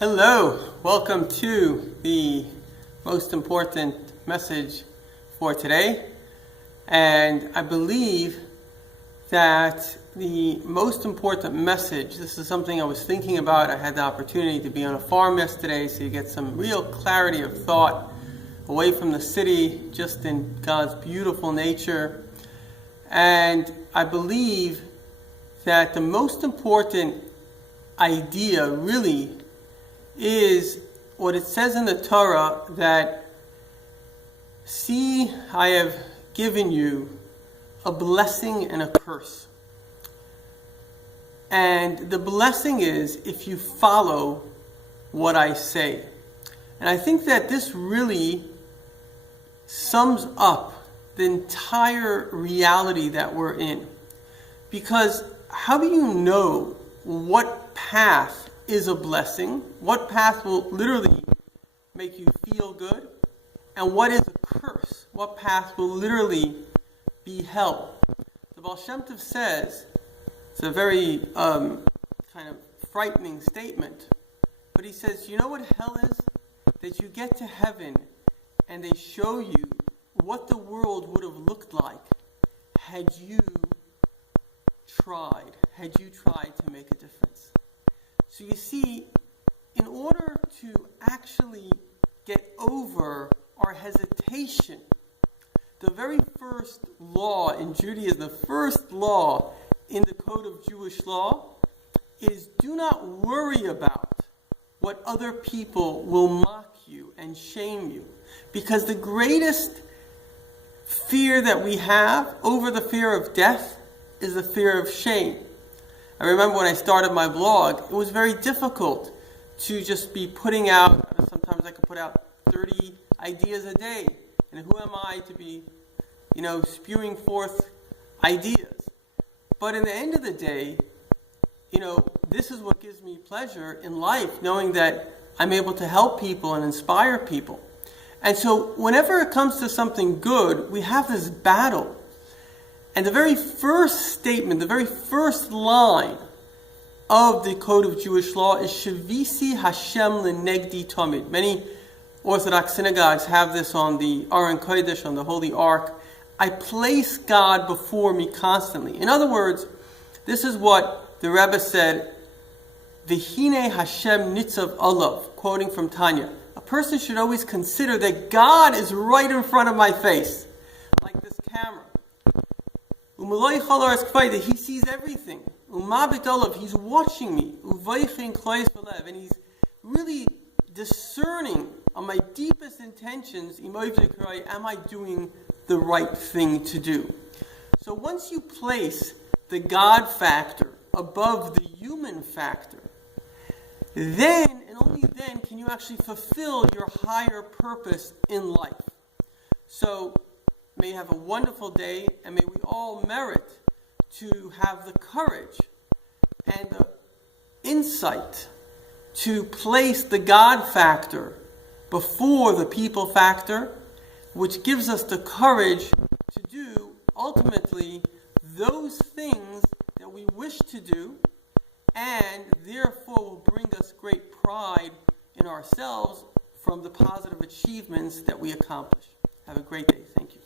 Hello, welcome to the most important message for today. And I believe that the most important message, this is something I was thinking about. I had the opportunity to be on a farm yesterday, so you get some real clarity of thought away from the city, just in God's beautiful nature. And I believe that the most important idea really is what it says in the Torah, that see, I have given you a blessing and a curse. And the blessing is if you follow what I say. And I think that this really sums up the entire reality that we're in. Because how do you know what path is a blessing, what path will literally make you feel good, and what is a curse, what path will literally be hell? The Baal Shem Tov says, it's a very kind of frightening statement, but he says, you know what hell is? That you get to heaven and they show you what the world would have looked like had you tried to make a difference. So you see, in order to actually get over our hesitation, the very first law in Judaism, the first law in the code of Jewish law, is do not worry about what other people will mock you and shame you. Because the greatest fear that we have over the fear of death is the fear of shame. I remember when I started my blog, it was very difficult to just be putting out, sometimes I could put out 30 ideas a day. And who am I to be, spewing forth ideas? But in the end of the day, this is what gives me pleasure in life, knowing that I'm able to help people and inspire people. And so whenever it comes to something good, we have this battle. And the very first statement, the very first line of the Code of Jewish Law is Shavisi Hashem Lenegdi Tamid. Many Orthodox synagogues have this on the Aron Kodesh, on the Holy Ark. I place God before me constantly. In other words, this is what the Rebbe said, V'hine Hashem Nitzav Olav, quoting from Tanya. A person should always consider that God is right in front of my face, like this camera. That he sees everything. He's watching me. And he's really discerning on my deepest intentions. Am I doing the right thing to do? So once you place the God factor above the human factor, then and only then can you actually fulfill your higher purpose in life. So may you have a wonderful day, and may we all merit to have the courage and the insight to place the God factor before the people factor, which gives us the courage to do, ultimately, those things that we wish to do, and therefore will bring us great pride in ourselves from the positive achievements that we accomplish. Have a great day. Thank you.